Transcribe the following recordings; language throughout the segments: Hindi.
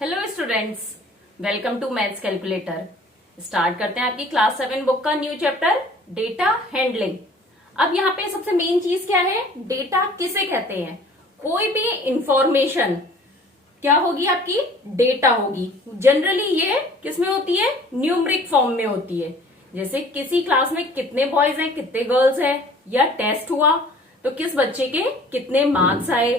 Hello students, welcome to maths calculator. Start करते हैं आपकी क्लास 7 बुक का न्यू चैप्टर डेटा हैंडलिंग। अब यहाँ पे सबसे मेन चीज क्या है, डेटा किसे कहते हैं। कोई भी इंफॉर्मेशन क्या होगी, आपकी डेटा होगी। जनरली ये किसमें होती है, न्यूमरिक फॉर्म में होती है। जैसे किसी क्लास में कितने बॉयज हैं, कितने गर्ल्स हैं, या टेस्ट हुआ तो किस बच्चे के कितने मार्क्स आए,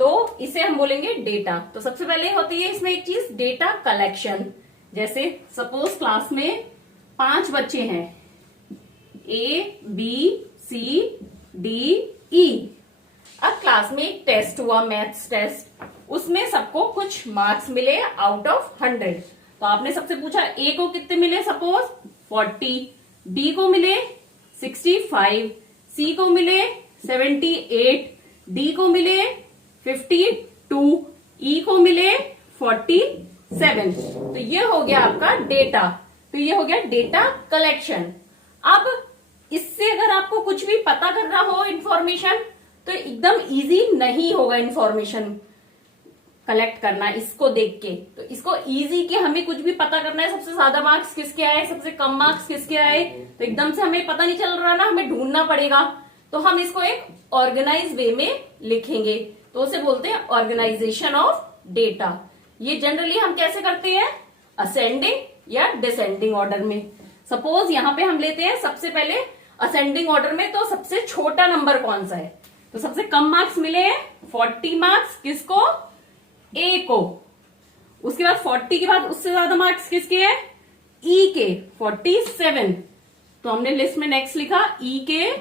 तो इसे हम बोलेंगे डेटा। तो सबसे पहले होती है इसमें एक चीज डेटा कलेक्शन। जैसे सपोज क्लास में 5 बच्चे हैं, A B C D E. अब क्लास में एक टेस्ट हुआ, मैथ्स टेस्ट, उसमें सबको कुछ मार्क्स मिले आउट ऑफ 100। तो आपने सबसे पूछा ए को कितने मिले, सपोज 40, बी को मिले 65, सी को मिले 78, डी को मिले 52, ई को मिले 47। तो ये हो गया आपका डेटा। तो ये हो गया डेटा कलेक्शन। अब इससे अगर आपको कुछ भी पता करना हो इंफॉर्मेशन, तो एकदम इजी नहीं होगा इंफॉर्मेशन कलेक्ट करना इसको देख के। तो इसको इजी कि हमें कुछ भी पता करना है, सबसे ज्यादा मार्क्स किसके आए, सबसे कम मार्क्स किसके आए, तो एकदम से हमें पता नहीं चल रहा ना, हमें ढूंढना पड़ेगा। तो हम इसको एक ऑर्गेनाइज वे में लिखेंगे, तो उसे बोलते हैं ऑर्गेनाइजेशन ऑफ डेटा। ये जनरली हम कैसे करते हैं, असेंडिंग या डिसेंडिंग ऑर्डर में। सपोज यहां पे हम लेते हैं सबसे पहले असेंडिंग ऑर्डर में, तो सबसे छोटा नंबर कौन सा है, तो सबसे कम मार्क्स मिले हैं 40 मार्क्स किसको, ए को। उसके बाद 40 के बाद उससे ज्यादा मार्क्स किसके हैं, ई के 47। तो हमने लिस्ट में नेक्स्ट लिखा ई के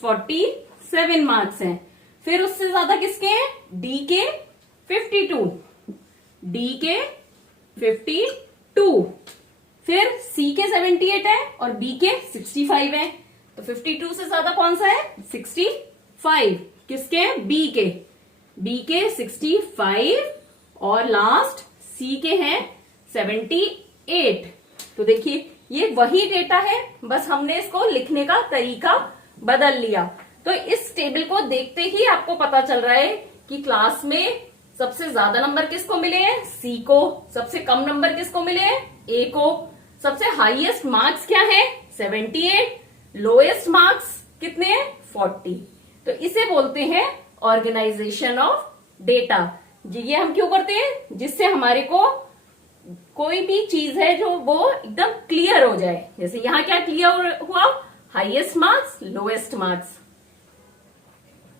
47 मार्क्स हैं। फिर उससे ज्यादा किसके हैं, डी के 52, डी के 52, फिर सी के 78 है और बी के 65 है। तो 52 से ज्यादा कौन सा है, 65 किसके, बी के 65, और लास्ट सी के हैं 78। तो देखिए ये वही डेटा है, बस हमने इसको लिखने का तरीका बदल लिया। तो इस टेबल को देखते ही आपको पता चल रहा है कि क्लास में सबसे ज्यादा नंबर किसको मिले हैं, सी को। सबसे कम नंबर किसको मिले हैं, ए को। सबसे हाईएस्ट मार्क्स क्या है, 78। लोएस्ट मार्क्स कितने हैं, 40। तो इसे बोलते हैं ऑर्गेनाइजेशन ऑफ डेटा। ये हम क्यों करते हैं, जिससे हमारे को कोई भी चीज है जो वो एकदम क्लियर हो जाए। जैसे यहां क्या क्लियर हुआ, हाईएस्ट मार्क्स, लोएस्ट मार्क्स।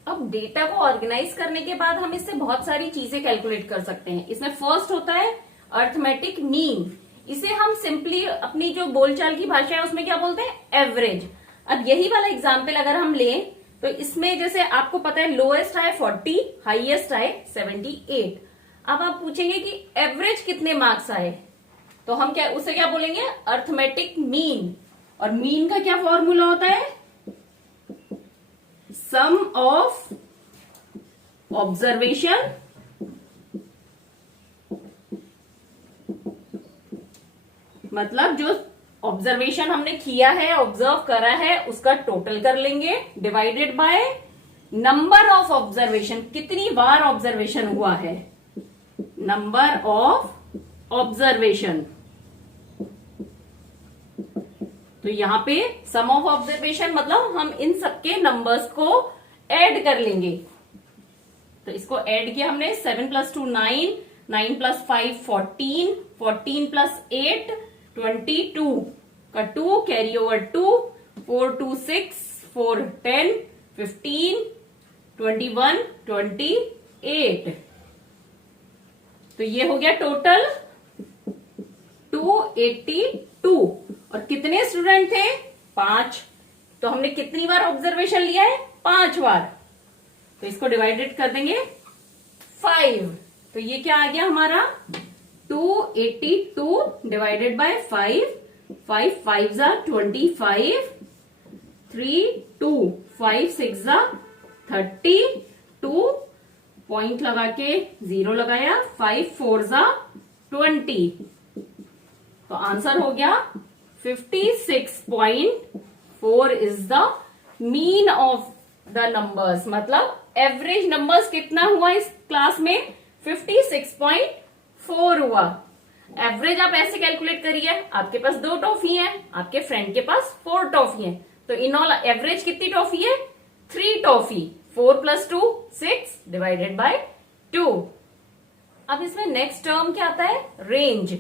अब डेटा को ऑर्गेनाइज करने के बाद हम इससे बहुत सारी चीजें कैलकुलेट कर सकते हैं। इसमें फर्स्ट होता है अर्थमेटिक मीन। इसे हम सिंपली अपनी जो बोलचाल की भाषा है उसमें क्या बोलते हैं, एवरेज। अब यही वाला एग्जाम्पल अगर हम लें, तो इसमें जैसे आपको पता है लोएस्ट आए 40, हाईएस्ट आए 78। अब आप पूछेंगे कि एवरेज कितने मार्क्स आए, तो हम क्या उसे क्या बोलेंगे, अर्थमेटिक मीन। और मीन का क्या फॉर्मूला होता है, सम ऑफ ऑब्जर्वेशन मतलब जो ऑब्जर्वेशन हमने किया है, ऑब्जर्व करा है, उसका टोटल कर लेंगे, divided by number of observation, कितनी बार ऑब्जर्वेशन हुआ है, नंबर ऑफ ऑब्जर्वेशन। तो यहां पे सम ऑफ ऑब्जर्वेशन मतलब हम इन सबके नंबर्स को ऐड कर लेंगे। तो इसको ऐड किया हमने, 7 + 2 9, 9 + 5 14, 14 + 8 22 का 2 कैरी ओवर 2, 4 2 6, 4 10, 15, 21 28। तो ये हो गया टोटल 282। और कितने स्टूडेंट थे, 5। तो हमने कितनी बार ऑब्जर्वेशन लिया है, 5 बार। तो इसको डिवाइडेड कर देंगे 5। तो ये क्या आ गया हमारा, 282 डिवाइडेड बाय 5। 5 5 ज़ा 25, 3 2 5 6 ज़ा 32, पॉइंट लगा के 0 लगाया, 5 4 ज़ा 20। तो आंसर हो गया 56.4 is the mean of the numbers. मतलब एवरेज नंबर्स कितना हुआ इस क्लास में, 56.4। 4 हुआ। एवरेज आप ऐसे कैलकुलेट करिए, आपके पास 2 टॉफी है, आपके फ्रेंड के पास 4 टॉफी है, तो इन ऑल एवरेज कितनी टॉफी है? 3 टॉफी। 4 + 2 6 divided by 2। अब इसमें नेक्स्ट टर्म क्या आता है? रेंज।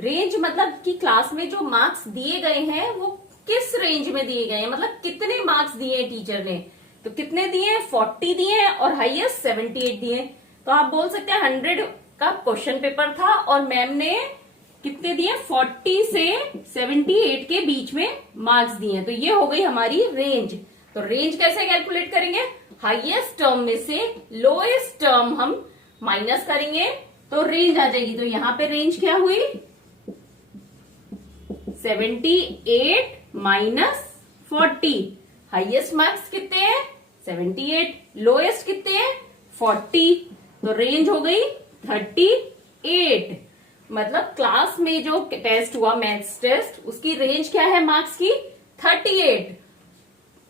रेंज मतलब कि क्लास में जो मार्क्स दिए गए हैं वो किस रेंज में दिए गए हैं, मतलब कितने मार्क्स दिए हैं टीचर ने। तो कितने दिए हैं? 40 दिए हैं और हाईएस्ट 78 दिए। तो आप बोल सकते हैं 100 का क्वेश्चन पेपर था और मैम ने कितने दिए? 40 से 78 के बीच में मार्क्स दिए। तो ये हो गई हमारी रेंज। तो रेंज कैसे कैलकुलेट करेंगे? हाईएस्ट टर्म में से लोएस्ट टर्म हम माइनस करेंगे तो रेंज आ जाएगी। तो यहां पे रेंज क्या हुई? 78 माइनस 40। हाईएस्ट मार्क्स कितने हैं? 78। लोएस्ट कितने हैं? 40। तो रेंज हो गई 38। मतलब क्लास में जो टेस्ट हुआ मैथ्स टेस्ट, उसकी रेंज क्या है मार्क्स की? 38।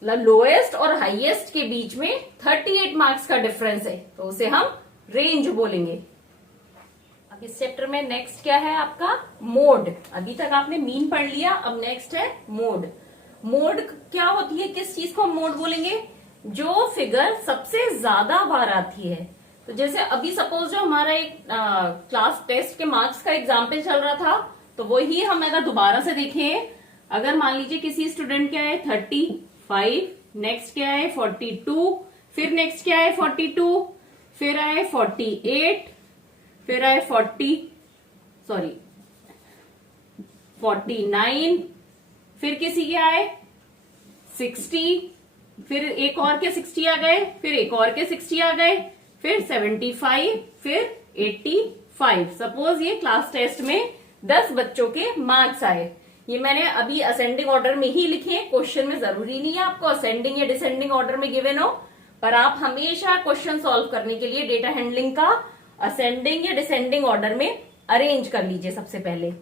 मतलब लोएस्ट और हाईएस्ट के बीच में 38 मार्क्स का डिफरेंस है, तो उसे हम रेंज बोलेंगे। अब इस चैप्टर में नेक्स्ट क्या है आपका? मोड। अभी तक आपने मीन पढ़ लिया, अब नेक्स्ट है मोड। मोड क्या होती है? किस चीज को हम मोड बोलेंगे? जो फिगर सबसे ज्यादा बार आती है। तो जैसे अभी सपोज जो हमारा एक क्लास टेस्ट के मार्क्स का एग्जाम्पल चल रहा था, तो वही हम अगर दोबारा से देखें, अगर मान लीजिए किसी स्टूडेंट क्या है 35, नेक्स्ट क्या है 42, फिर नेक्स्ट क्या है 42, फिर आए 48, फिर आए 49, फिर किसी के आए 60, फिर एक और के 60 आ गए, फिर एक और के 60 आ गए, फिर 75, फिर 85। सपोज ये क्लास टेस्ट में 10 बच्चों के मार्क्स आए। ये मैंने अभी असेंडिंग ऑर्डर में ही लिखे हैं, क्वेश्चन में जरूरी नहीं है आपको असेंडिंग या डिसेंडिंग ऑर्डर में गिवन हो, पर आप हमेशा क्वेश्चन सॉल्व करने के लिए डेटा हैंडलिंग का असेंडिंग या डिसेंडिंग ऑर्डर में अरेंज कर लीजिए सबसे पहले।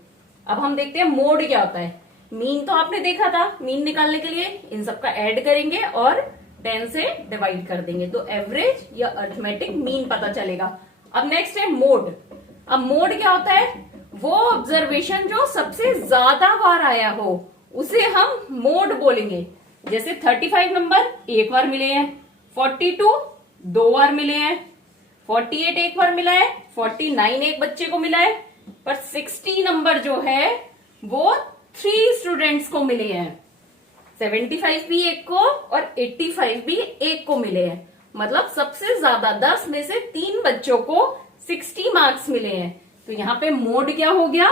अब हम देखते हैं मोड क्या होता है। मीन तो आपने देखा था, मीन निकालने के लिए इन सबका ऐड करेंगे और 10 से डिवाइड कर देंगे, तो एवरेज या अरिथमेटिक मीन पता चलेगा। अब नेक्स्ट है मोड। अब मोड क्या होता है? वो ऑब्जर्वेशन जो सबसे ज्यादा बार आया हो उसे हम मोड बोलेंगे। जैसे 35 नंबर एक बार मिले हैं, 42 2 बार मिले हैं, 48 एक बार मिला है, 49 एक बच्चे को मिला है, पर 60 नंबर जो है वो 3 स्टूडेंट्स को मिले हैं। 75 भी एक को और 85 भी एक को मिले हैं। मतलब सबसे ज्यादा 10 में से 3 बच्चों को 60 मार्क्स मिले हैं। तो यहां पे मोड क्या हो गया?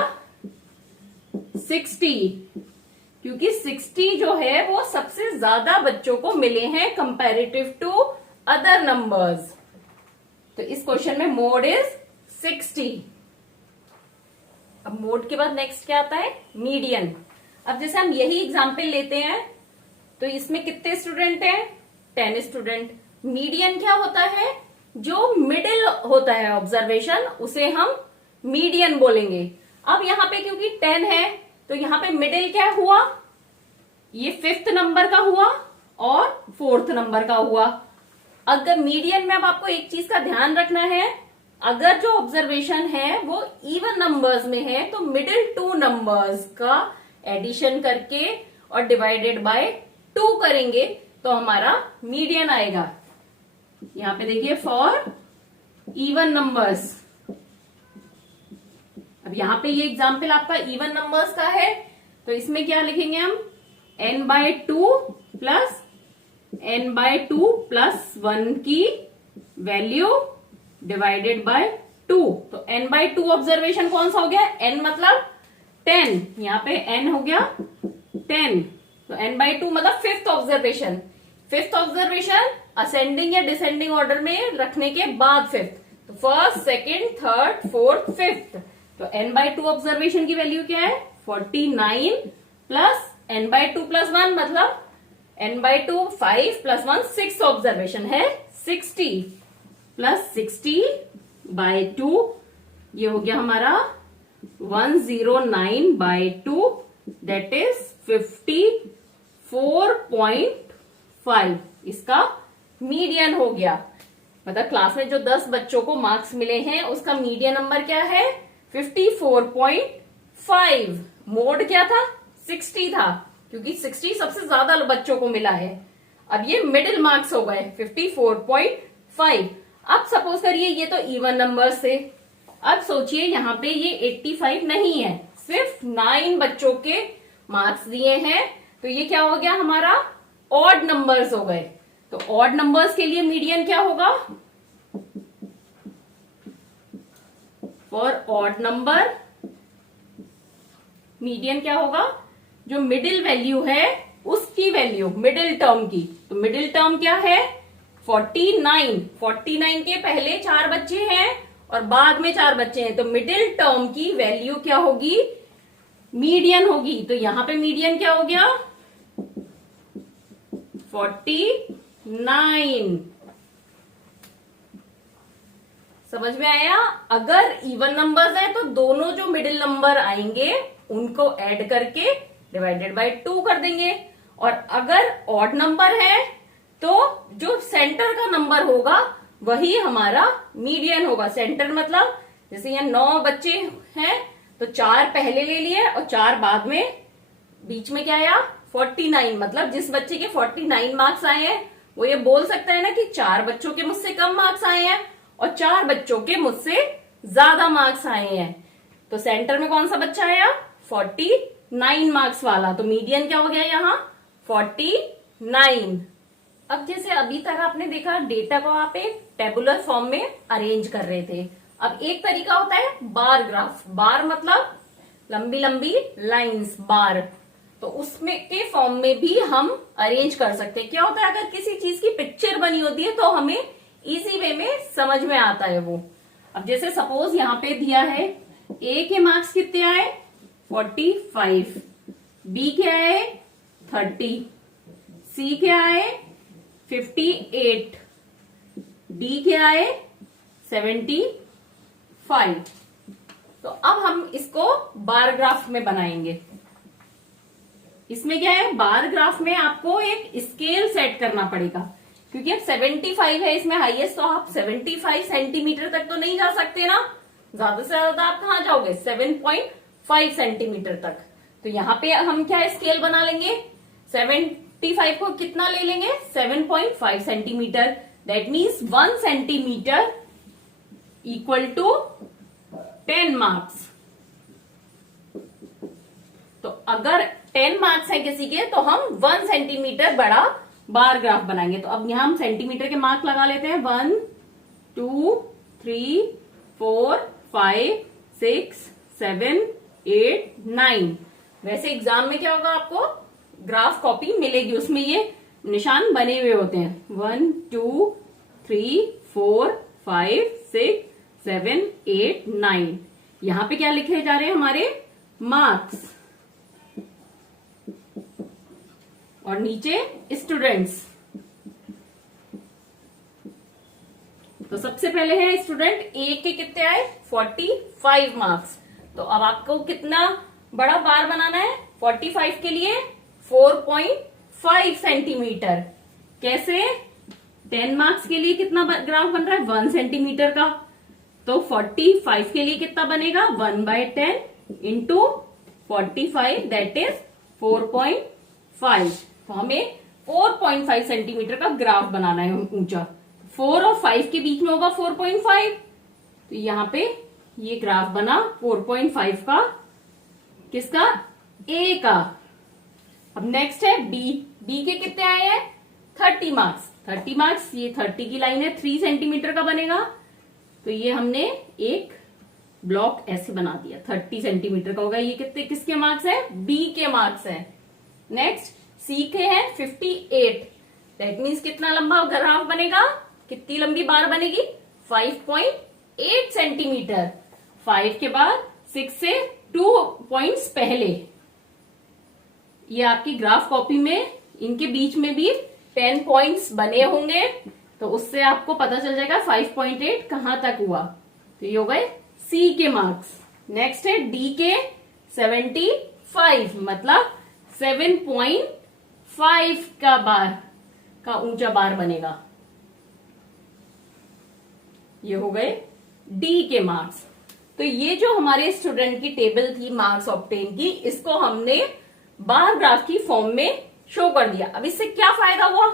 60, क्योंकि 60 जो है वो सबसे ज्यादा बच्चों को मिले हैं कंपैरेटिव टू अदर नंबर्स। तो इस क्वेश्चन में मोड इज 60। अब मोड के बाद नेक्स्ट क्या आता है? मीडियन। अब जैसे हम यही एग्जाम्पल लेते हैं, तो इसमें कितने स्टूडेंट हैं? 10 स्टूडेंट। मीडियन क्या होता है? जो मिडिल होता है ऑब्जर्वेशन, उसे हम मीडियन बोलेंगे। अब यहाँ पे क्योंकि 10 है, तो यहाँ पे मिडिल क्या हुआ? ये 5th नंबर का हुआ और 4th नंबर का हुआ। अगर मीडियन में अब आपको एक चीज का ध्यान रखना है, अगर जो ऑब्जर्वेशन है वो इवन नंबर्स में है, तो मिडिल 2 नंबर्स का एडिशन करके और डिवाइडेड बाय 2 करेंगे तो हमारा मीडियन आएगा। यहां पे देखिए फॉर इवन नंबर्स। अब यहां पे ये एग्जाम्पल आपका इवन नंबर्स का है, तो इसमें क्या लिखेंगे हम? n/2 प्लस n/2 प्लस 1 की वैल्यू डिवाइडेड बाय 2। तो n/2 ऑब्जर्वेशन कौन सा हो गया? n मतलब 10, यहाँ पे n हो गया 10, तो n/2 मतलब 5th observation. 5th observation ascending या डिसेंडिंग ऑर्डर में रखने के बाद 5th, तो 1st, 2nd, 3rd, 4th, 5th। तो n/2 ऑब्जर्वेशन की वैल्यू क्या है? 49 प्लस n/2 प्लस 1 मतलब n/2 5 प्लस 1 6 ऑब्जर्वेशन है 60 प्लस 60/2, ये हो गया हमारा 109/2, दैट इज 54.5। इसका मीडियन हो गया। मतलब क्लास में जो 10 बच्चों को मार्क्स मिले हैं उसका मीडियन नंबर क्या है? 54.5। मोड क्या था? 60 था, क्योंकि 60 सबसे ज्यादा बच्चों को मिला है। अब ये मिडिल मार्क्स हो गए 54.5। अब सपोज करिए ये तो इवन नंबर से, अब सोचिए यहाँ पे ये 85 नहीं है, सिर्फ 9 बच्चों के मार्क्स दिए हैं, तो ये क्या हो गया हमारा? ऑड नंबर्स हो गए। तो ऑड नंबर्स के लिए मीडियन क्या होगा? फॉर ऑड नंबर मीडियन क्या होगा? जो मिडिल वैल्यू है उसकी वैल्यू, मिडिल टर्म की। तो मिडिल टर्म क्या है? 49। 49 के पहले 4 बच्चे हैं और बाद में 4 बच्चे हैं, तो मिडिल टर्म की वैल्यू क्या होगी? मीडियन होगी। तो यहां पे मीडियन क्या हो गया? 49। समझ में आया? अगर इवन नंबर्स है तो दोनों जो मिडिल नंबर आएंगे उनको ऐड करके डिवाइडेड बाय 2 कर देंगे, और अगर ऑड नंबर है तो जो सेंटर का नंबर होगा वही हमारा मीडियन होगा। सेंटर मतलब जैसे यहाँ 9 बच्चे हैं तो 4 पहले ले लिए और 4 बाद में, बीच में क्या आया? 49। मतलब जिस बच्चे के 49 मार्क्स आए हैं वो ये बोल सकता है ना कि 4 बच्चों के मुझसे कम मार्क्स आए हैं और 4 बच्चों के मुझसे ज्यादा मार्क्स आए हैं। तो सेंटर में कौन सा बच्चा आया? 49 मार्क्स वाला। तो मीडियन क्या हो गया यहाँ? 49। अब जैसे अभी तक आपने देखा डेटा को आप एक टेबुलर फॉर्म में अरेंज कर रहे थे। अब एक तरीका होता है बार ग्राफ। बार मतलब लंबी लंबी लाइंस, बार। तो उसमें के फॉर्म में भी हम अरेंज कर सकते हैं। क्या होता है, अगर किसी चीज की पिक्चर बनी होती है तो हमें इजी वे में समझ में आता है वो। अब जैसे सपोज यहाँ पे दिया है ए के मार्क्स कितने आए? 45, बी के आए 30, सी के आए 58, डी के आए 75। तो अब हम इसको बार ग्राफ में बनाएंगे। इसमें क्या है, बार ग्राफ में आपको एक स्केल सेट करना पड़ेगा, क्योंकि अब 75 है इसमें हाईएस्ट, तो आप 75 सेंटीमीटर तक तो नहीं जा सकते ना। ज्यादा से ज्यादा आप कहां जाओगे? 7.5 सेंटीमीटर तक। तो यहाँ पे हम क्या स्केल बना लेंगे? 75 को कितना ले लेंगे? 7.5 centimetre. That means 1 centimetre equal to 10 marks. तो अगर 10 मार्क्स है किसी के तो हम 1 सेंटीमीटर बड़ा बार ग्राफ बनाएंगे। तो अब यहां हम सेंटीमीटर के मार्क लगा लेते हैं। 1 2 3 4 5 6 7 8 9। वैसे एग्जाम में क्या होगा, आपको ग्राफ कॉपी मिलेगी, उसमें ये निशान बने हुए होते हैं। 1 2 3 4 5 6 7 8 9। यहां पे क्या लिखे जा रहे हैं? हमारे मार्क्स, और नीचे स्टूडेंट्स। तो सबसे पहले है स्टूडेंट ए के कितने आए? 45 मार्क्स। तो अब आपको कितना बड़ा बार बनाना है? 45 के लिए 4.5 सेंटीमीटर। कैसे? 10 मार्क्स के लिए कितना ग्राफ बन रहा है? 1 सेंटीमीटर का। तो 45 के लिए कितना बनेगा? 1/10 इंटू 45, दैट इज 4.5। तो हमें 4.5 सेंटीमीटर का ग्राफ बनाना है ऊंचा। 4 और 5 के बीच में होगा 4.5। तो यहां पे ये ग्राफ बना 4.5 का। किसका? ए का। अब नेक्स्ट है बी। बी के कितने आए हैं? 30 मार्क्स। 30 मार्क्स, ये 30 की लाइन है, 3 सेंटीमीटर का बनेगा। तो ये हमने एक ब्लॉक ऐसे बना दिया, 30 सेंटीमीटर का होगा। ये कितने किसके मार्क्स है? बी के मार्क्स है। नेक्स्ट सी के हैं 58। दैट मीन्स कितना लंबा ग्राफ बनेगा? कितनी लंबी बार बनेगी? 5.8 सेंटीमीटर। 5 के बाद 6 से 2 पॉइंट्स पहले। ये आपकी ग्राफ कॉपी में इनके बीच में भी 10 पॉइंट्स बने होंगे, तो उससे आपको पता चल जाएगा 5.8 कहां तक हुआ। तो ये हो गए सी के मार्क्स। नेक्स्ट है डी के 75, मतलब 7.5 का बार का ऊंचा बार बनेगा। ये हो गए डी के मार्क्स। तो ये जो हमारे स्टूडेंट की टेबल थी मार्क्स ऑब्टेन की, इसको हमने बार ग्राफ की फॉर्म में शो कर दिया। अब इससे क्या फायदा हुआ?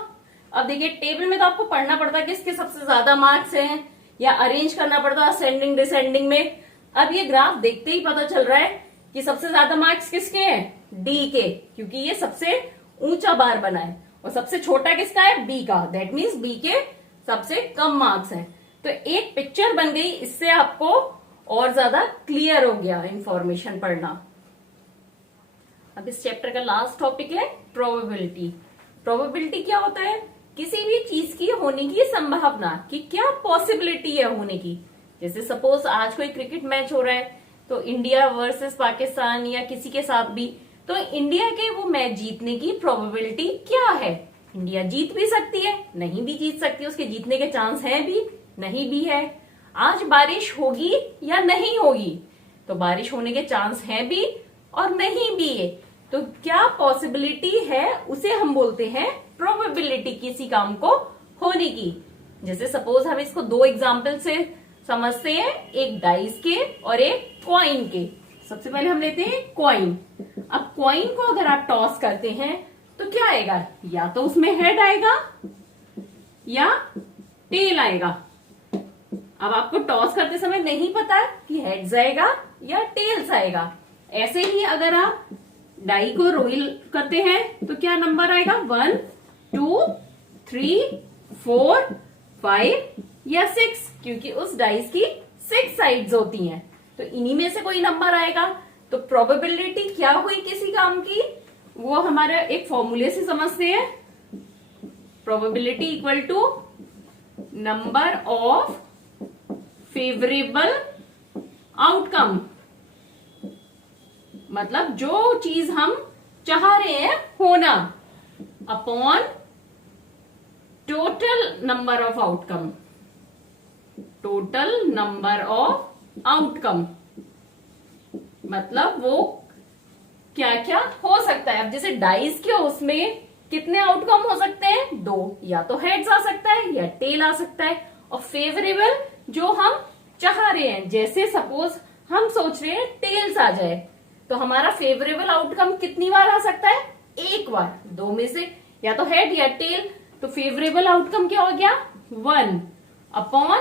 अब देखिए टेबल में तो आपको पढ़ना पड़ता है किसके सबसे ज्यादा मार्क्स हैं, या अरेंज करना पड़ता है असेंडिंग डिसेंडिंग में। अब ये ग्राफ देखते ही पता चल रहा है कि सबसे ज्यादा मार्क्स किसके हैं, डी के, क्योंकि ये सबसे ऊंचा बार बना है, और सबसे छोटा किसका है, बी का। दैट मीन्स बी के सबसे कम मार्क्स हैं। तो एक पिक्चर बन गई, इससे आपको और ज्यादा क्लियर हो गया इंफॉर्मेशन पढ़ना। अब इस चैप्टर का लास्ट टॉपिक है प्रोबेबिलिटी। प्रोबेबिलिटी क्या होता है? किसी भी चीज की होने की संभावना, कि क्या पॉसिबिलिटी है होने की। जैसे सपोज आज कोई क्रिकेट मैच हो रहा है, तो इंडिया वर्सेस पाकिस्तान या किसी के साथ भी, तो इंडिया के वो मैच जीतने की प्रोबेबिलिटी क्या है? इंडिया जीत भी सकती है, नहीं भी जीत सकती है, उसके जीतने के चांस है भी, नहीं भी है। आज बारिश होगी या नहीं होगी, तो बारिश होने के चांस है भी और नहीं भी है। तो क्या पॉसिबिलिटी है, उसे हम बोलते हैं प्रोबेबिलिटी किसी काम को होने की। जैसे सपोज हम इसको दो एग्जाम्पल से समझते हैं, एक डाइस के और एक कॉइन के। सबसे पहले हम लेते हैं कॉइन। अब कॉइन को अगर आप टॉस करते हैं तो क्या आएगा? या तो उसमें हेड आएगा या टेल आएगा। अब आपको टॉस करते समय नहीं पता कि हेड्स आएगा या टेल्स आएगा। ऐसे ही अगर आप डाई को रोल करते हैं तो क्या नंबर आएगा? 1, 2, 3, 4, 5 या 6, क्योंकि उस डाइस की 6 साइड्स होती हैं, तो इन्हीं में से कोई नंबर आएगा। तो प्रोबेबिलिटी क्या हुई किसी काम की, वो हमारे एक फॉर्मूले से समझते हैं। Probability equal to number of favourable outcome, मतलब जो चीज हम चाह रहे हैं होना, upon total number of outcome. Total number of outcome मतलब वो क्या क्या हो सकता है। अब जैसे डाइस के उसमें कितने आउटकम हो सकते हैं? 2, या तो हेड्स आ सकता है या टेल आ सकता है। और फेवरेबल जो हम चाह रहे हैं, जैसे सपोज हम सोच रहे हैं टेल्स आ जाए, तो हमारा फेवरेबल आउटकम कितनी बार आ सकता है? एक बार। दो में से या तो हेड या टेल, तो फेवरेबल आउटकम क्या हो गया? 1 upon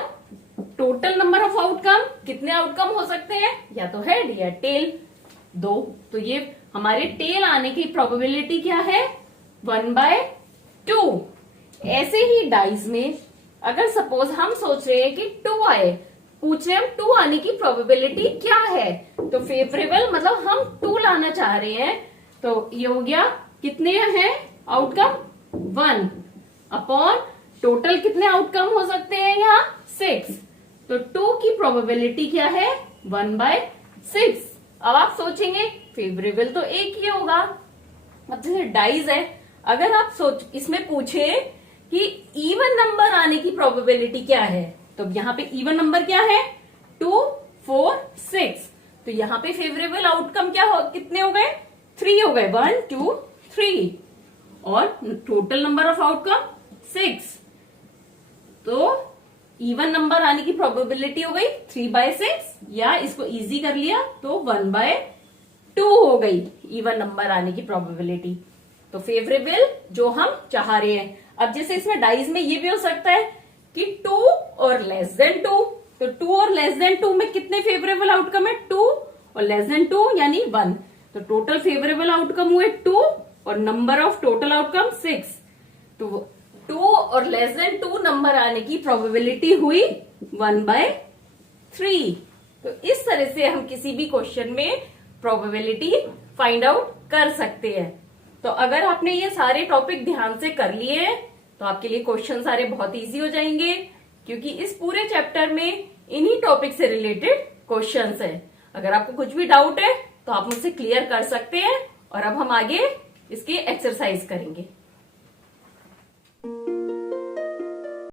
total number of outcome. कितने आउटकम हो सकते हैं? या तो हेड या टेल, 2। तो ये हमारे टेल आने की प्रोबेबिलिटी क्या है? 1/2। ऐसे ही डाइस में अगर सपोज हम सोच रहे हैं कि 2 आए, पूछ रहे हैं हम 2 आने की प्रोबेबिलिटी क्या है, तो फेवरेबल मतलब हम 2 लाना चाह रहे हैं, तो ये हो गया कितने हैं आउटकम? 1 अपॉन टोटल कितने आउटकम हो सकते हैं यहाँ? 6। तो 2 की प्रोबेबिलिटी क्या है? 1/6। अब आप सोचेंगे फेवरेबल तो एक ही होगा। अब जैसे डाइज है, अगर आप इसमें पूछे कि इवन नंबर आने की प्रोबेबिलिटी क्या है, तो यहाँ पे इवन नंबर क्या है? 2, 4, 6। तो यहाँ पे फेवरेबल आउटकम कितने हो गए? 3 हो गए। 1, 2, 3। और टोटल नंबर ऑफ आउटकम 6। तो इवन नंबर आने की प्रोबेबिलिटी हो गई 3/6, या इसको इजी कर लिया तो 1/2 हो गई इवन नंबर आने की प्रोबेबिलिटी। तो फेवरेबल जो हम चाह रहे हैं। अब जैसे इसमें डाइज में ये भी हो सकता है कि 2 और लेस देन 2, तो 2 और लेस देन 2 में कितने फेवरेबल आउटकम है? 2 और लेस देन 2 यानी 1। तो टोटल फेवरेबल आउटकम हुए 2 और नंबर ऑफ टोटल आउटकम 6। तो 2 और लेस देन 2 नंबर आने की प्रोबेबिलिटी हुई 1/3। तो इस तरह से हम किसी भी क्वेश्चन में प्रोबेबिलिटी फाइंड आउट कर सकते हैं। तो अगर आपने ये सारे टॉपिक ध्यान से कर लिए हैं तो आपके लिए क्वेश्चन सारे बहुत इजी हो जाएंगे, क्योंकि इस पूरे चैप्टर में इन्हीं टॉपिक से रिलेटेड क्वेश्चंस है। अगर आपको कुछ भी डाउट है तो आप मुझसे क्लियर कर सकते हैं, और अब हम आगे इसकी एक्सरसाइज करेंगे।